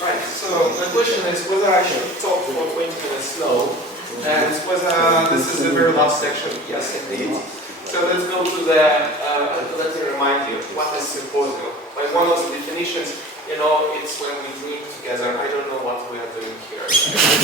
Right, so the question is whether I should talk for 20 minutes slow, and whether this is the very last section. Yes, indeed. So let's go to the, let me remind you, what is symposium? By one of the definitions, you know, it's when we drink together. I don't know what we are doing here.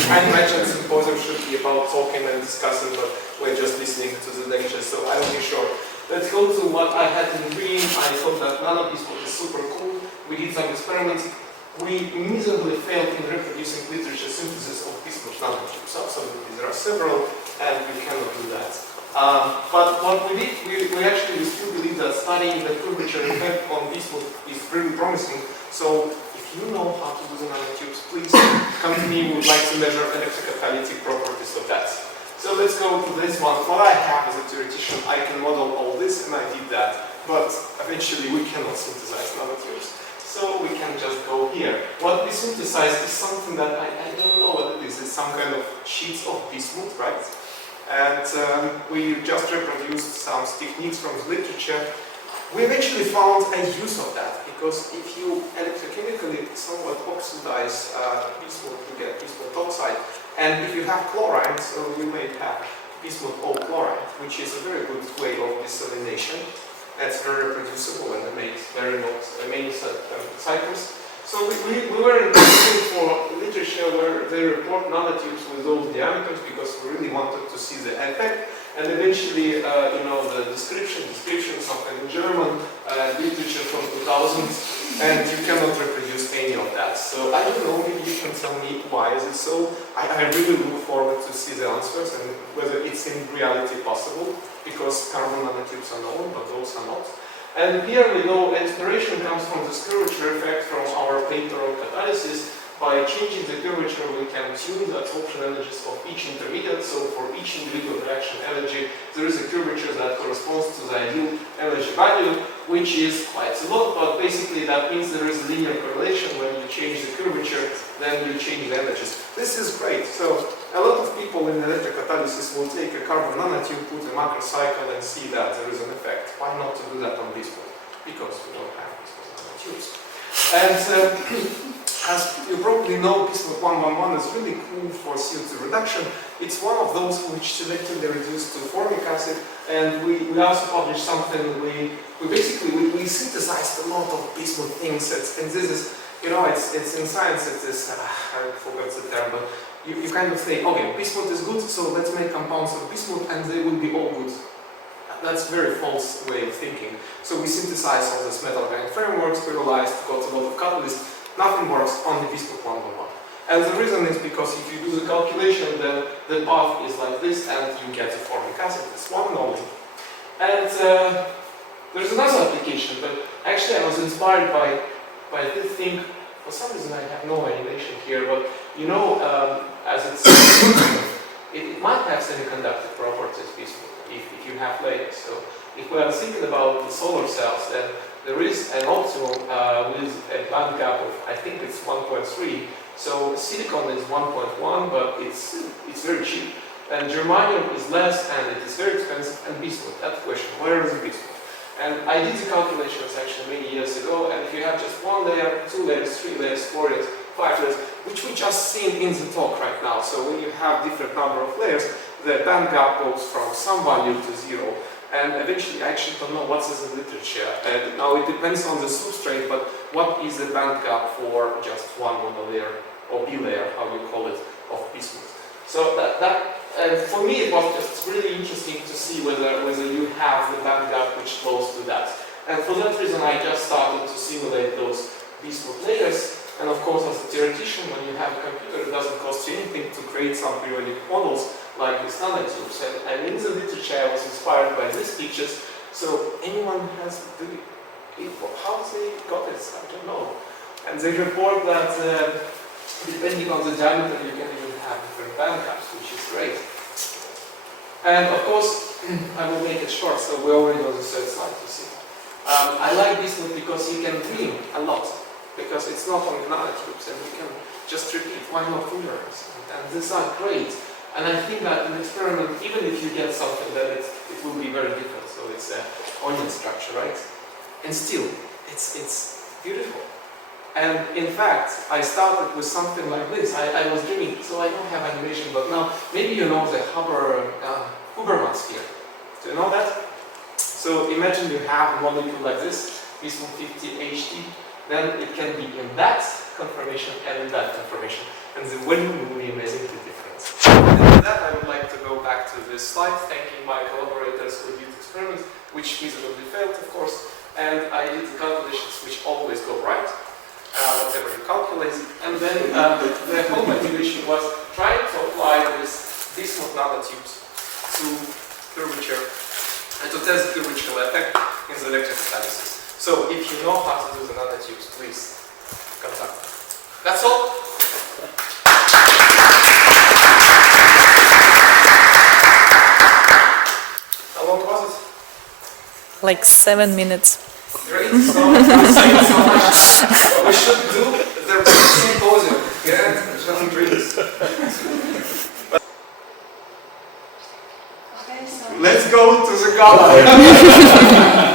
I imagine symposium should be about talking and discussing, but we're just listening to the lecture, so I will be short. Let's go to what I had in dream. I thought that nanobismuth is super cool. We did some experiments. We miserably failed in reproducing literature synthesis of bismuth nanotubes. Absolutely, there are several, and we cannot do that. But what we did, we actually still believe that studying the curvature effect on bismuth is really promising. So if you know how to do the nanotubes, please come to me. We would like to measure electrocatalytic properties of that. So let's go to this one. What I have as a theoretician, I can model all this, and I did that. But eventually, we cannot synthesize nanotubes. So we can just go here. What we synthesize is something that I don't know what it is. It's some kind of sheets of bismuth, right? And we just reproduced some techniques from the literature. We eventually found a use of that, because if you electrochemically somewhat oxidize bismuth, you get bismuth oxide. And if you have chloride, so you may have bismuth O-chloride, which is a very good way of desalination. That's very reproducible and it makes very many cycles. So we were looking for literature where they report nanotubes with those diameters, because we really wanted to see the effect. And eventually, you know, the description something in German, literature from 2000, and you cannot reproduce any of that. So I don't know, maybe you can tell me why is it so. I really look forward to see the answers and whether it's in reality possible, because carbon nanotubes are known, but those are not. And here we know inspiration comes from the curvature effect from our paper on catalysis. By changing the curvature, we can tune the absorption energies of each intermediate. So for each individual reaction energy, there is a curvature that corresponds to the ideal energy value, which is quite a lot, but basically that means there is a linear correlation. When you change the curvature, then you change the energies. This is great. So a lot of people in electrocatalysis will take a carbon nanotube, put a macro cycle, and see that there is an effect. Why not to do that on bismuth? Because we don't have bismuth nanotubes. And as you probably know, bismuth 111 is really cool for CO2 reduction. It's one of those which selectively reduce to formic acid, and we also published something. We synthesized a lot of bismuth things, and this is, you know, it's in science. It is I forgot the term, but you kind of say, okay, bismuth is good, so let's make compounds of bismuth, and they will be all good. That's a very false way of thinking. So we synthesized all these metal organic frameworks, sterilized, got a lot of catalysts. Nothing works on the bismuth 111. And the reason is because if you do the calculation, then the path is like this, and you get a formic acid. It's one and only. And there's another application, but actually I was inspired by this thing. For some reason I have no animation here, but you know, as it's it might have semiconductor properties, bismuth, if you have layers. So if we are thinking about the solar cells, then there is an optimum with a band gap of, I think it's 1.3. So silicon is 1.1, but it's very cheap. And germanium is less, and it is very expensive. And bismuth, that question, where is the bismuth? And I did the calculations actually many years ago. And if you have just 1 layer, 2 layers, 3 layers, 4 layers, 5 layers, which we just seen in the talk right now. So when you have different number of layers, the band gap goes from some value to 0. And eventually, I actually don't know what is the literature. Now it depends on the substrate, but what is the band gap for just one monolayer or bilayer, how you call it, of bismuth? So for me, it was just really interesting to see whether you have the band gap which goes to that. And for that reason, I just started to simulate those bismuth layers. And of course, as a theoretician, when you have a computer, it doesn't cost you anything to create some periodic models like these nanotubes. And in the literature, I was inspired by these pictures. So anyone has, how they got it? I don't know. And they report that depending on the diameter, you can even have different band gaps, which is great. And of course, I will make it short, so we're already on the third slide, you see. I like bismuth because you can dream a lot, because it's not only nanotubes, and you can just repeat, why not tumors? And these are great. And I think that in experiment, even if you get something, then it will be very different. So it's an onion structure, right? And still, it's beautiful. And in fact, I started with something like this. I was dreaming, so I don't have animation, but now maybe you know the Huberman sphere. Do you know that? So imagine you have a molecule like this, bismuth 50 HT, then it can be in that conformation and in that conformation. And the volume will be amazingly different. And with that, I would like to go back to this slide, thanking my collaborators who did experiments, which miserably failed, of course, and I did the calculations which always go right. Whatever you calculate, and then the whole motivation was trying to apply this bismuth nanotubes to curvature and to test the curvature effect in the electrophotolysis. So if you know how to do the nanotubes, please contact me. That's all. How long was it? Like 7 minutes. Great, so thank you so much. We should do the symposium, yeah, just drinks. Let's go to the Gala.